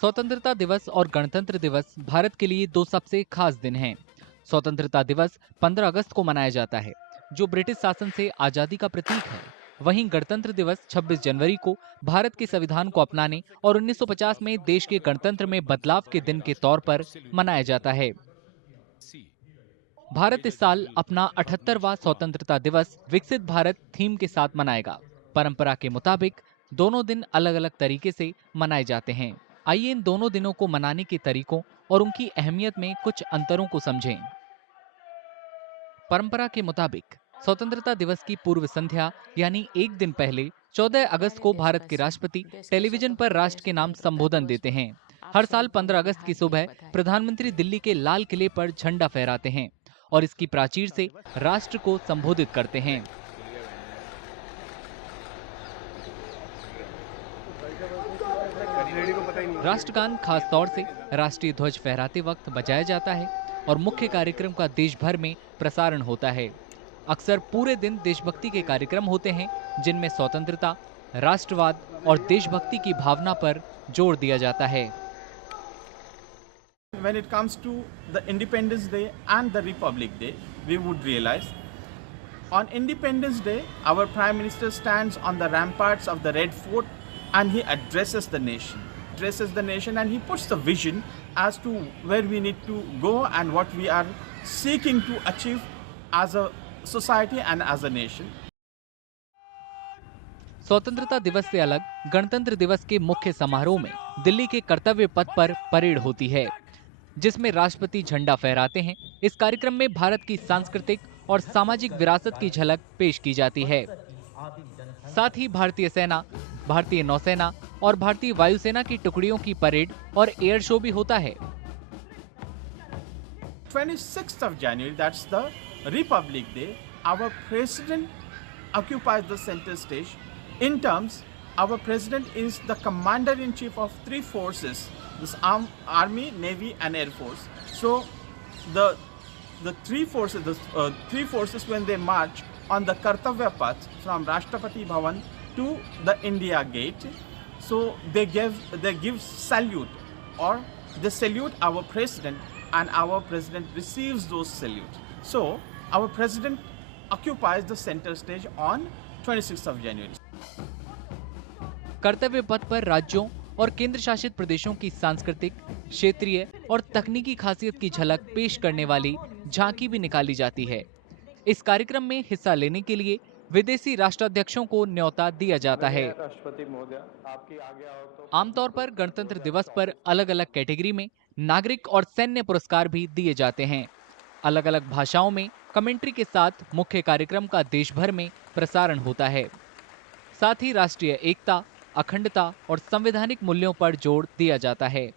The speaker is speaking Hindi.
स्वतंत्रता दिवस और गणतंत्र दिवस भारत के लिए दो सबसे खास दिन हैं। स्वतंत्रता दिवस 15 अगस्त को मनाया जाता है, जो ब्रिटिश शासन से आजादी का प्रतीक है। वहीं गणतंत्र दिवस 26 जनवरी को भारत के संविधान को अपनाने और 1950 में देश के गणतंत्र में बदलाव के दिन के तौर पर मनाया जाता है। भारत इस साल अपना 78वां स्वतंत्रता दिवस विकसित भारत थीम के साथ मनाएगा। परंपरा के मुताबिक दोनों दिन अलग अलग तरीके से मनाए जाते हैं। आइए इन दोनों दिनों को मनाने के तरीकों और उनकी अहमियत में कुछ अंतरों को समझें। परंपरा के मुताबिक स्वतंत्रता दिवस की पूर्व संध्या यानी एक दिन पहले 14 अगस्त को भारत के राष्ट्रपति टेलीविजन पर राष्ट्र के नाम संबोधन देते हैं। हर साल 15 अगस्त की सुबह प्रधानमंत्री दिल्ली के लाल किले पर झंडा फहराते हैं और इसकी प्राचीर से राष्ट्र को संबोधित करते हैं। राष्ट्रगान खास तौर से राष्ट्रीय ध्वज फहराते वक्त बजाया जाता है और मुख्य कार्यक्रम का देश भर में प्रसारण होता है। अक्सर पूरे दिन देशभक्ति के कार्यक्रम होते हैं, जिनमें स्वतंत्रता, राष्ट्रवाद और देशभक्ति की भावना पर जोर दिया जाता है। When it comes to the Independence Day and the Republic Day, we would realize on Independence Day, our Prime Minister stands on the ramparts of the Red Fort and he addresses the nation. And he puts the vision as to where we need to go and what we are seeking to achieve as a society and as a nation. स्वतंत्रता दिवस से अलग गणतंत्र दिवस के मुख्य समारोह में दिल्ली के कर्तव्य पथ पर परेड होती है, जिसमें राष्ट्रपति झंडा फहराते हैं। इस कार्यक्रम में भारत की सांस्कृतिक और सामाजिक विरासत की झलक पेश की जाती है। साथ ही भारतीय सेना, भारतीय नौसेना और भारतीय वायुसेना की टुकड़ियों की परेड और एयर शो भी होता है। 26th of January, that's the Republic Day, our president occupies the center stage. In terms, our president is the commander-in-chief of three forces, this Army, Navy and Air Force. So the three forces when they march on the Kartavya Path from Rashtrapati Bhavan to the India Gate, so they give salute, or they salute our president and our president receives those salutes. So our president occupies the center stage on 26th of January. कर्तव्य पथ पर राज्यों और केंद्र शासित प्रदेशों की सांस्कृतिक, क्षेत्रीय और तकनीकी खासियत की झलक पेश करने वाली झांकी भी निकाली जाती है। इस कार्यक्रम में हिस्सा लेने के लिए विदेशी राष्ट्राध्यक्षों को न्योता दिया जाता है। आमतौर पर गणतंत्र दिवस पर अलग अलग कैटेगरी में नागरिक और सैन्य पुरस्कार भी दिए जाते हैं। अलग अलग भाषाओं में कमेंट्री के साथ मुख्य कार्यक्रम का देश भर में प्रसारण होता है। साथ ही राष्ट्रीय एकता, अखंडता और संवैधानिक मूल्यों पर जोर दिया जाता है।